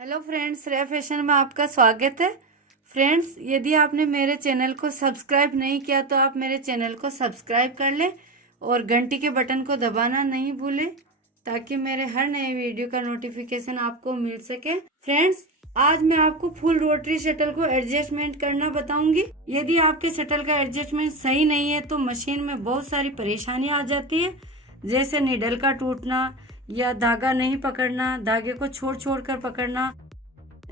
Hello friends, Shreya fashion में आपका स्वागत है। फ्रेंड्स, यदि आपने मेरे चैनल को सब्सक्राइब नहीं किया तो आप मेरे चैनल को सब्सक्राइब कर लें और घंटी के बटन को दबाना नहीं भूलें ताकि मेरे हर नए वीडियो का नोटिफिकेशन आपको मिल सके। फ्रेंड्स, आज मैं आपको फुल रोटरी शटल को एडजस्टमेंट करना बताऊंगी। यदि आपके शटल का एडजस्टमेंट सही नहीं है तो मशीन में बहुत सारी परेशानियां आ जाती है, जैसे नीडल का टूटना या धागा नहीं पकड़ना, धागे को छोड़ छोड़ कर पकड़ना,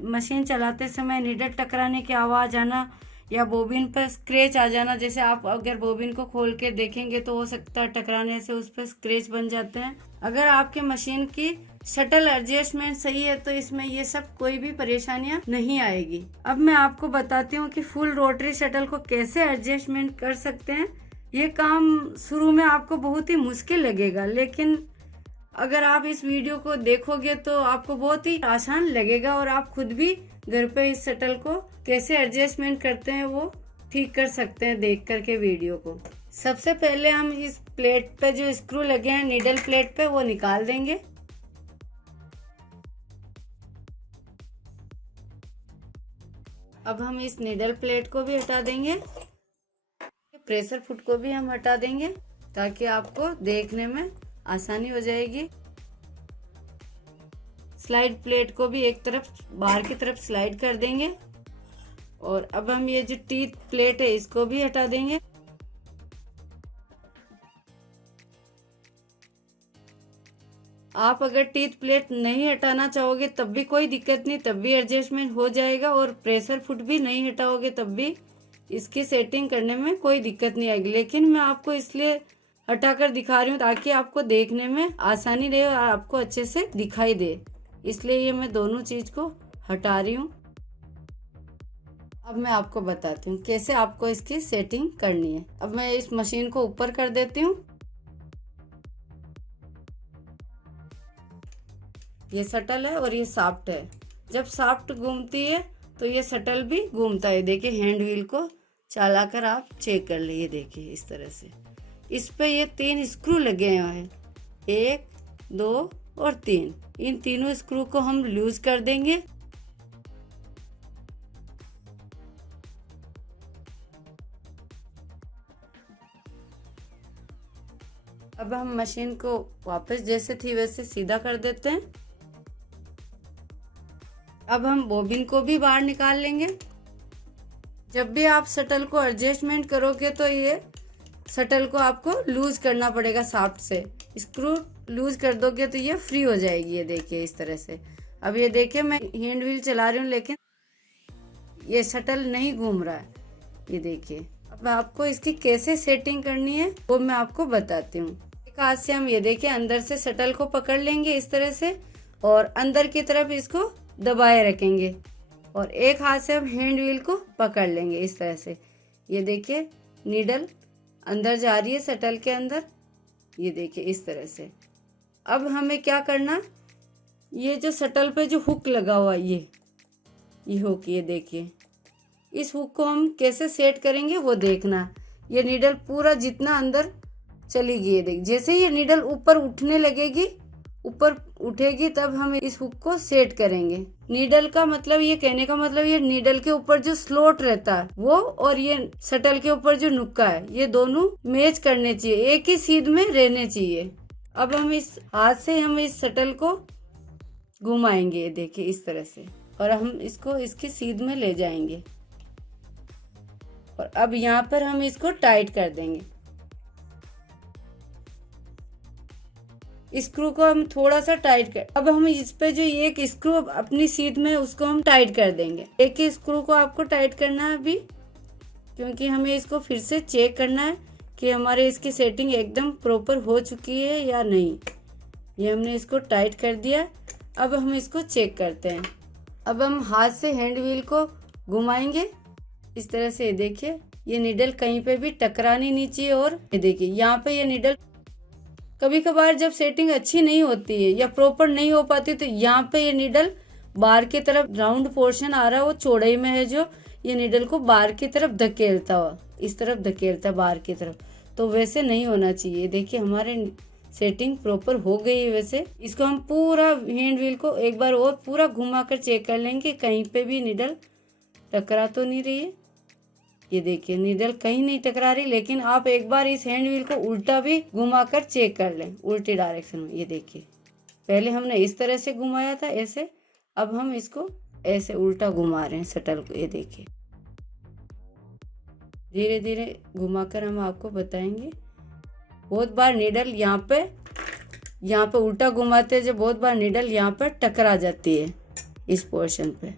मशीन चलाते समय नीडल टकराने की आवाज़ आना या बोबिन पर स्क्रैच आ जाना। जैसे आप अगर बोबिन को खोल के देखेंगे तो हो सकता है टकराने से उस पर स्क्रैच बन जाते हैं। अगर आपके मशीन की शटल एडजस्टमेंट सही है तो इसमें ये सब कोई भी परेशानियां नहीं आएगी। अब मैं आपको बताती हूँ कि फुल रोटरी शटल को कैसे एडजस्टमेंट कर सकते हैं। ये काम शुरू में आपको बहुत ही मुश्किल लगेगा, लेकिन अगर आप इस वीडियो को देखोगे तो आपको बहुत ही आसान लगेगा और आप खुद भी घर पे इस शटल को कैसे एडजस्टमेंट करते हैं वो ठीक कर सकते हैं देख करके वीडियो को। सबसे पहले हम इस प्लेट पे जो स्क्रू लगे हैं नीडल प्लेट पे वो निकाल देंगे। अब हम इस नीडल प्लेट को भी हटा देंगे, प्रेशर फुट को भी हम हटा देंगे ताकि आपको देखने में आसानी हो जाएगी। स्लाइड प्लेट को भी एक तरफ बाहर की तरफ स्लाइड कर देंगे और अब हम ये जो टीथ प्लेट है इसको भी हटा देंगे। आप अगर टीथ प्लेट नहीं हटाना चाहोगे तब भी कोई दिक्कत नहीं, तब भी एडजस्टमेंट हो जाएगा और प्रेशर फुट भी नहीं हटाओगे तब भी इसकी सेटिंग करने में कोई दिक्कत नहीं आएगी। लेकिन मैं आपको इसलिए हटाकर दिखा रही हूँ ताकि आपको देखने में आसानी रहे और आपको अच्छे से दिखाई दे, इसलिए ये मैं दोनों चीज को हटा रही हूँ। अब मैं आपको बताती हूँ कैसे आपको इसकी सेटिंग करनी है। अब मैं इस मशीन को ऊपर कर देती हूँ। ये शटल है और ये शाफ्ट है। जब शाफ्ट घूमती है तो ये शटल भी घूमता है। देखिए, हैंड व्हील को चलाकर आप चेक कर लीजिए। देखिए इस तरह से इस पे ये 3 स्क्रू लगे हुए हैं, 1, 2 और 3। इन तीनों स्क्रू को हम लूज कर देंगे। अब हम मशीन को वापस जैसे थी वैसे सीधा कर देते हैं। अब हम बोबिन को भी बाहर निकाल लेंगे। जब भी आप शटल को एडजस्टमेंट करोगे तो ये शटल को आपको लूज करना पड़ेगा शाफ्ट से। स्क्रू लूज कर दोगे तो ये फ्री हो जाएगी। ये देखिए इस तरह से। अब ये देखिए मैं हैंड व्हील चला रही हूँ लेकिन ये शटल नहीं घूम रहा है। ये देखिए। अब आपको इसकी कैसे सेटिंग करनी है वो मैं आपको बताती हूँ। एक हाथ से हम ये देखिए अंदर से शटल को पकड़ लेंगे इस तरह से और अंदर की तरफ इसको दबाए रखेंगे और एक हाथ से हम हैंड व्हील को पकड़ लेंगे इस तरह से। ये देखिए नीडल अंदर जा रही है शटल के अंदर। ये देखिए इस तरह से। अब हमें क्या करना, ये जो शटल पे जो हुक लगा हुआ है ये हुक, ये देखिए इस हुक को हम कैसे सेट करेंगे वो देखना। ये नीडल पूरा जितना अंदर चली गई है, देख जैसे ये नीडल ऊपर उठने लगेगी, ऊपर उठेगी तब हम इस हुक को सेट करेंगे। नीडल का मतलब, ये कहने का मतलब, ये नीडल के ऊपर जो स्लॉट रहता है वो और ये शटल के ऊपर जो नुक्का है ये दोनों मैच करने चाहिए, एक ही सीध में रहने चाहिए। अब हम इस हाथ से हम इस शटल को घुमाएंगे, देखिए इस तरह से, और हम इसको इसकी सीध में ले जाएंगे और अब यहाँ पर हम इसको टाइट कर देंगे। स्क्रू को हम थोड़ा सा टाइट कर, अब हम इस पे जो एक स्क्रू अपनी सीध में उसको हम टाइट कर देंगे। एक ही स्क्रू को आपको टाइट करना है अभी, क्योंकि हमें इसको फिर से चेक करना है कि हमारे इसकी सेटिंग एकदम प्रॉपर हो चुकी है या नहीं। ये हमने इसको टाइट कर दिया। अब हम इसको चेक करते हैं। अब हम हाथ से हैंड व्हील को घुमाएंगे इस तरह से। देखिए ये नीडल कहीं पे भी टकरानी नहीं चाहिए और ये देखिए यहाँ पे ये नीडल कभी कभार जब सेटिंग अच्छी नहीं होती है या प्रॉपर नहीं हो पाती तो यहाँ पे ये नीडल बाहर की तरफ राउंड पोर्शन आ रहा है वो चौड़ाई में है जो ये नीडल को बाहर की तरफ धकेलता हुआ इस तरफ धकेलता बाहर की तरफ, तो वैसे नहीं होना चाहिए। देखिए हमारे सेटिंग प्रॉपर हो गई है। वैसे इसको हम पूरा हैंड व्हील को एक बार और पूरा घुमा कर चेक कर लेंगे कहीं पे भी निडल टकरा तो नहीं रही है। ये देखिए निडल कहीं नहीं टकरा रही, लेकिन आप एक बार इस हैंड व्हील को उल्टा भी घुमा कर चेक कर लें, उल्टी डायरेक्शन में। ये देखिए पहले हमने इस तरह से घुमाया था ऐसे, अब हम इसको ऐसे उल्टा घुमा रहे हैं शटल को। ये देखिए धीरे धीरे घुमाकर हम आपको बताएंगे। बहुत बार निडल यहाँ पे उल्टा घुमाते हैं, जब बहुत बार निडल यहाँ पर टकरा जाती है इस पोर्शन पे।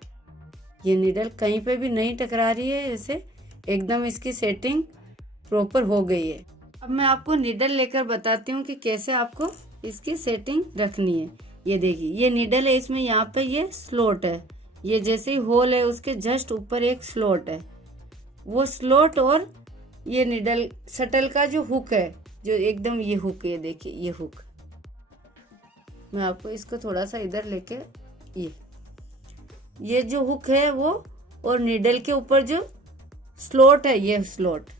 ये निडल कहीं पे भी नहीं टकरा रही है, ऐसे एकदम इसकी सेटिंग प्रॉपर हो गई है। अब मैं आपको निडल लेकर बताती हूँ कि कैसे आपको इसकी सेटिंग रखनी है। ये देखिए ये निडल है, इसमें यहाँ पे ये स्लॉट है, ये जैसे ही होल है उसके जस्ट ऊपर एक स्लॉट है। वो स्लॉट और ये निडल शटल का जो हुक है, जो एकदम ये हुक है, देखिए ये हुक। मैं आपको इसको थोड़ा सा इधर लेके, ये जो हुक है वो, और निडल के ऊपर जो स्लॉट है ये स्लॉट,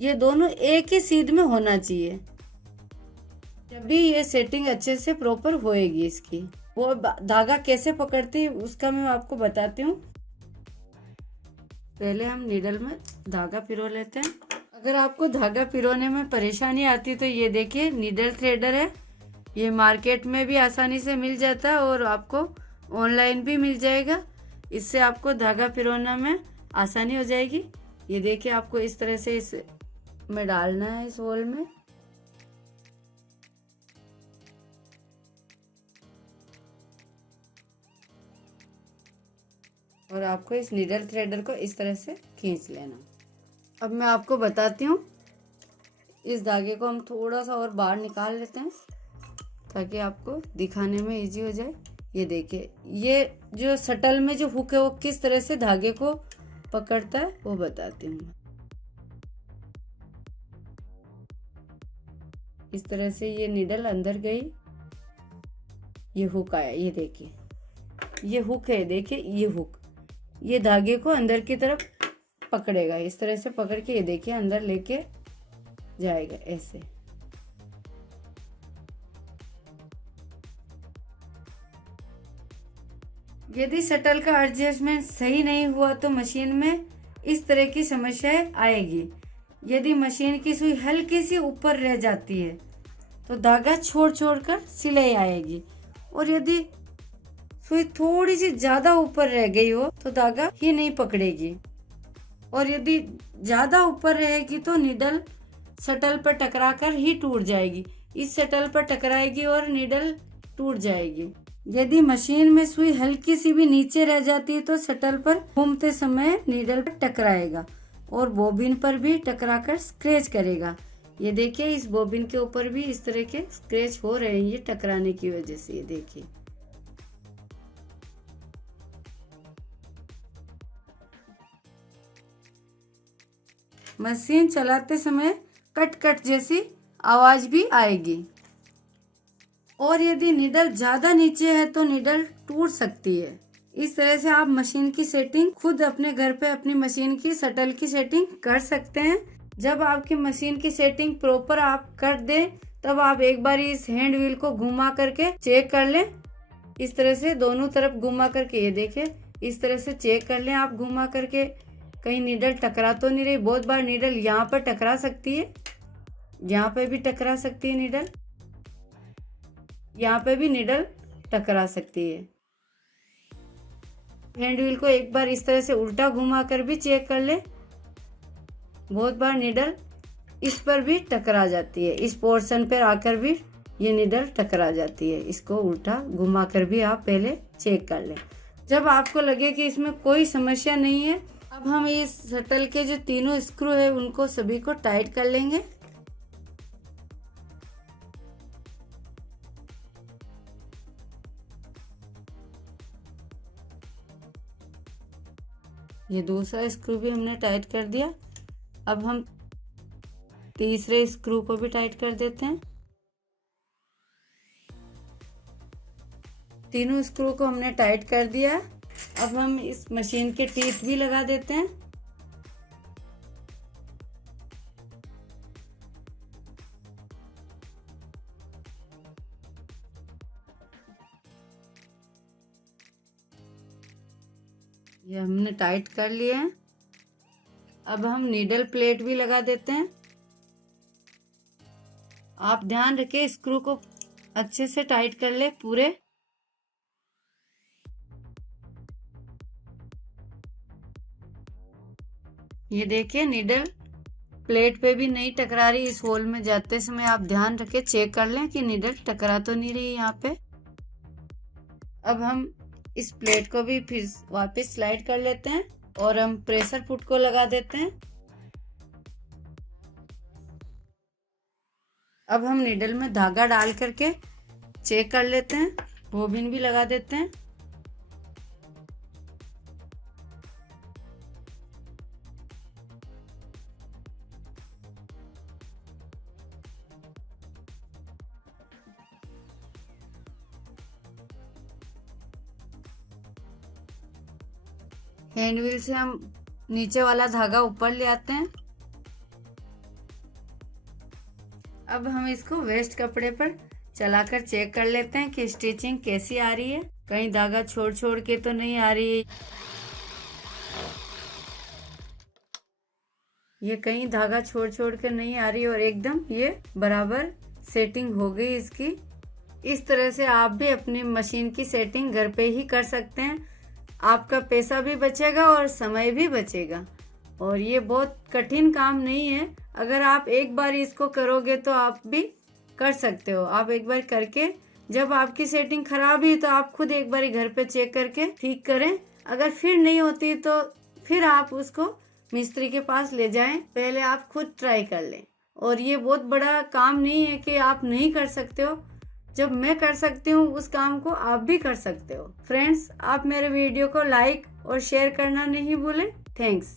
ये दोनों एक ही सीध में होना चाहिए, तभी ये सेटिंग अच्छे से प्रॉपर होएगी इसकी। वो धागा कैसे पकड़ती है उसका मैं आपको बताती हूँ। पहले हम निडल में धागा पिरो लेते हैं। अगर आपको धागा पिरोने में परेशानी आती तो ये देखिए निडल थ्रेडर है, ये मार्केट में भी आसानी से मिल जाता है और आपको ऑनलाइन भी मिल जाएगा। इससे आपको धागा पिरोना में आसानी हो जाएगी। ये देखिए आपको इस तरह से इस में डालना है, इस होल में। और आपको इस नीडल थ्रेडर को इस तरह से खींच लेना। अब मैं आपको बताती हूँ, इस धागे को हम थोड़ा सा और बाहर निकाल लेते हैं ताकि आपको दिखाने में इजी हो जाए। ये देखिए ये जो शटल में जो हुक है वो किस तरह से धागे को पकड़ता है वो बताती हूँ। इस तरह से ये नीडल अंदर गई, ये हुक आया, ये देखिए ये हुक है, देखिए ये हुक, ये धागे को अंदर की तरफ पकड़ेगा। इस तरह से पकड़ के ये देखिए अंदर लेके जाएगा ऐसे। यदि शटल का एडजस्टमेंट सही नहीं हुआ तो मशीन में इस तरह की समस्याएं आएगी। यदि मशीन की सुई हल्की सी ऊपर रह जाती है तो धागा छोड़ छोड़ कर सिलाई आएगी, और यदि सुई थोड़ी सी ज्यादा ऊपर रह गई हो तो धागा ही नहीं पकड़ेगी, और यदि ज्यादा ऊपर रहेगी तो निडल शटल पर टकरा कर ही टूट जाएगी। इस शटल पर टकराएगी और निडल टूट जाएगी। यदि मशीन में सुई हल्की सी भी नीचे रह जाती है तो शटल पर घूमते समय नीडल पर टकराएगा और बोबिन पर भी टकराकर स्क्रैच करेगा। ये देखिए इस बोबिन के ऊपर भी इस तरह के स्क्रैच हो रहे हैं, ये टकराने की वजह से। ये देखिए मशीन चलाते समय कट कट जैसी आवाज भी आएगी, और यदि निडल ज्यादा नीचे है तो निडल टूट सकती है। इस तरह से आप मशीन की सेटिंग खुद अपने घर पे अपनी मशीन की शटल की सेटिंग कर सकते हैं। जब आपकी मशीन की सेटिंग प्रॉपर आप कर दें तब आप एक बार इस हैंड व्हील को घुमा करके चेक कर लें। इस तरह से दोनों तरफ घुमा करके, ये देखिए इस तरह से चेक कर लें आप घुमा करके, कहीं निडल टकरा तो नहीं रही। बहुत बार निडल यहाँ पर टकरा सकती है, यहाँ पे भी टकरा सकती है निडल, यहाँ पे भी निडल टकरा सकती है। हैंड व्हील को एक बार इस तरह से उल्टा घुमा कर भी चेक कर ले। बहुत बार निडल इस पर भी टकरा जाती है, इस पोर्शन पर आकर भी ये निडल टकरा जाती है। इसको उल्टा घुमा कर भी आप पहले चेक कर लें। जब आपको लगे कि इसमें कोई समस्या नहीं है, अब हम इस शटल के जो तीनों स्क्रू है उनको सभी को टाइट कर लेंगे। ये दूसरा स्क्रू भी हमने टाइट कर दिया। अब हम तीसरे स्क्रू को भी टाइट कर देते हैं। तीनों स्क्रू को हमने टाइट कर दिया। अब हम इस मशीन के टीथ भी लगा देते हैं। ये हमने टाइट कर लिए हैं। अब हम नीडल प्लेट भी लगा देते हैं। आप ध्यान रखें स्क्रू को अच्छे से टाइट कर ले पूरे। ये देखिए नीडल प्लेट पे भी नहीं टकरा रही। इस होल में जाते समय आप ध्यान रखें, चेक कर लें कि नीडल टकरा तो नहीं रही यहाँ पे। अब हम इस प्लेट को भी फिर वापस स्लाइड कर लेते हैं और हम प्रेशर फुट को लगा देते हैं। अब हम नीडल में धागा डाल करके चेक कर लेते हैं, बोबिन भी लगा देते हैं। हैंड व्हील से हम नीचे वाला धागा ऊपर ले आते हैं। अब हम इसको वेस्ट कपड़े पर चलाकर चेक कर लेते हैं कि स्टिचिंग कैसी आ रही है, कहीं धागा छोड़ छोड़ के तो नहीं आ रही है। ये कहीं धागा छोड़ छोड़ के नहीं आ रही और एकदम ये बराबर सेटिंग हो गई इसकी। इस तरह से आप भी अपनी मशीन की सेटिंग घर पे ही कर सकते हैं। आपका पैसा भी बचेगा और समय भी बचेगा और ये बहुत कठिन काम नहीं है। अगर आप एक बार इसको करोगे तो आप भी कर सकते हो। आप एक बार करके जब आपकी सेटिंग खराब हुई तो आप खुद एक बार घर पे चेक करके ठीक करें। अगर फिर नहीं होती तो फिर आप उसको मिस्त्री के पास ले जाएं। पहले आप खुद ट्राई कर लें। और ये बहुत बड़ा काम नहीं है कि आप नहीं कर सकते हो। जब मैं कर सकती हूँ उस काम को आप भी कर सकते हो। फ्रेंड्स, आप मेरे वीडियो को लाइक और शेयर करना नहीं भूलें। थैंक्स।